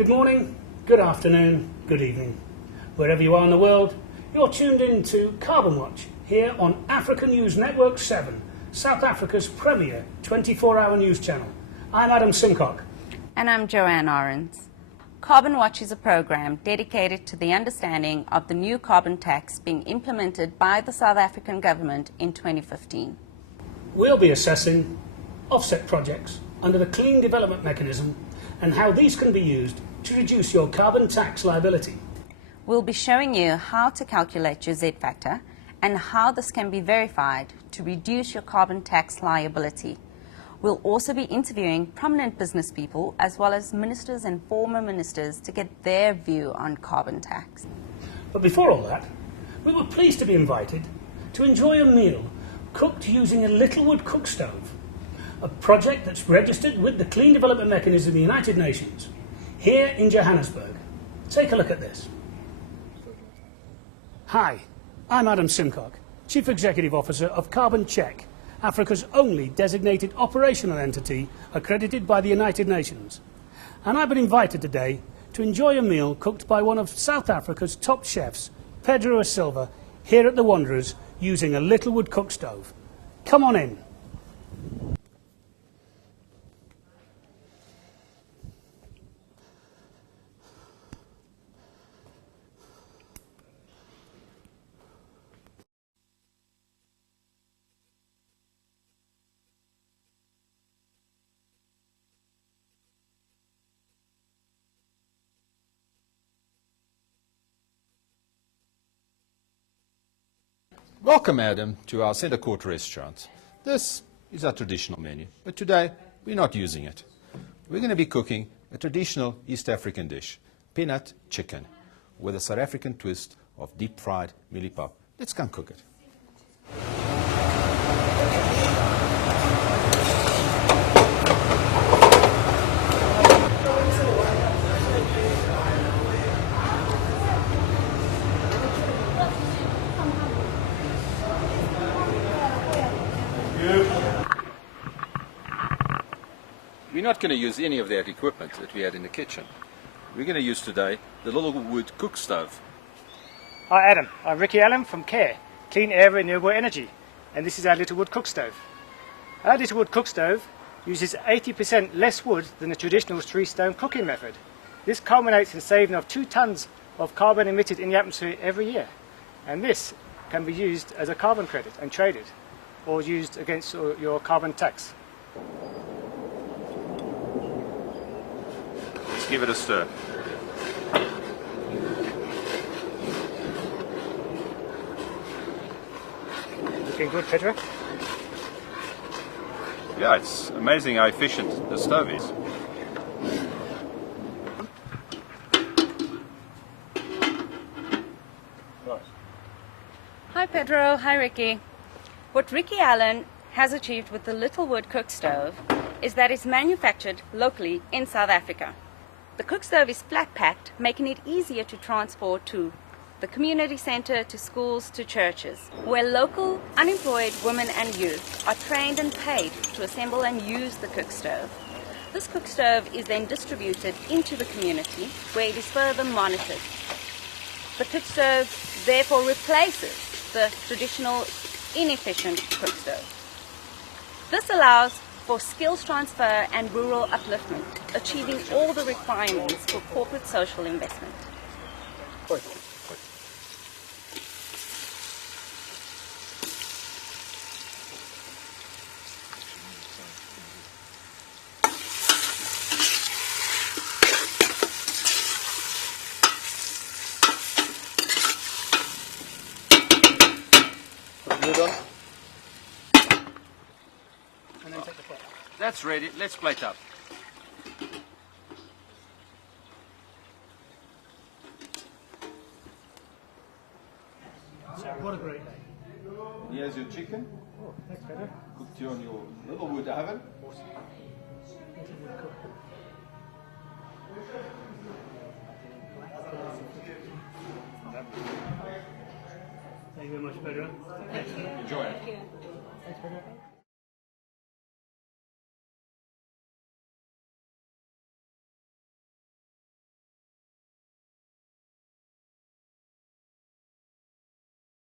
Good morning, good afternoon, good evening. Wherever you are in the world, you're tuned in to Carbon Watch here on Africa News Network 7, South Africa's premier 24-hour news channel. I'm Adam Simcock. And I'm Joanne Orenz. Carbon Watch is a program dedicated to the understanding of the new carbon tax being implemented by the South African government in 2015. We'll be assessing offset projects under the Clean Development Mechanism and how these can be used to reduce your carbon tax liability. We'll be showing you how to calculate your Z factor and how this can be verified to reduce your carbon tax liability. We'll also be interviewing prominent business people as well as ministers and former ministers to get their view on carbon tax. But before all that, we were pleased to be invited to enjoy a meal cooked using a LittleWood cook stove, a project that's registered with the Clean Development Mechanism of the United Nations here in Johannesburg. Take a look at this. Hi, I'm Adam Simcock, Chief Executive Officer of Carbon Check, Africa's only designated operational entity accredited by the United Nations. And I've been invited today to enjoy a meal cooked by one of South Africa's top chefs, Pedro Silva, here at the Wanderers using a LittleWood cook stove. Come on in. Welcome, Adam, to our Centre Court restaurant. This is our traditional menu, but today we're not using it. We're going to be cooking a traditional East African dish, peanut chicken, with a South African twist of deep-fried millipap. Let's come cook it. We're not going to use any of that equipment that we had in the kitchen. We're going to use today the LittleWood cook stove. Hi Adam, I'm Ricky Allen from CARE, Clean Air Renewable Energy, and this is our LittleWood cook stove. Our LittleWood cook stove uses 80% less wood than the traditional three-stone cooking method. This culminates in saving of 2 tons of carbon emitted in the atmosphere every year, and this can be used as a carbon credit and traded, or used against your carbon tax. Let's give it a stir. Looking good, Pedro? Yeah, it's amazing how efficient the stove is. Hi Pedro, hi Ricky. What Ricky Allen has achieved with the LittleWood cook stove is that it's manufactured locally in South Africa. The cook stove is flat packed, making it easier to transport to the community center, to schools, to churches, where local unemployed women and youth are trained and paid to assemble and use the cook stove. This cook stove is then distributed into the community where it is further monitored. The cook stove therefore replaces the traditional inefficient cook stove. This allows for skills transfer and rural upliftment, achieving all the requirements for corporate social investment. That's ready. Let's plate up. What a great day. Here's your chicken. Oh, thanks, Pedro. Cooked here on your LittleWood oven. Thank you very much, Pedro. Enjoy it. Thanks, Pedro.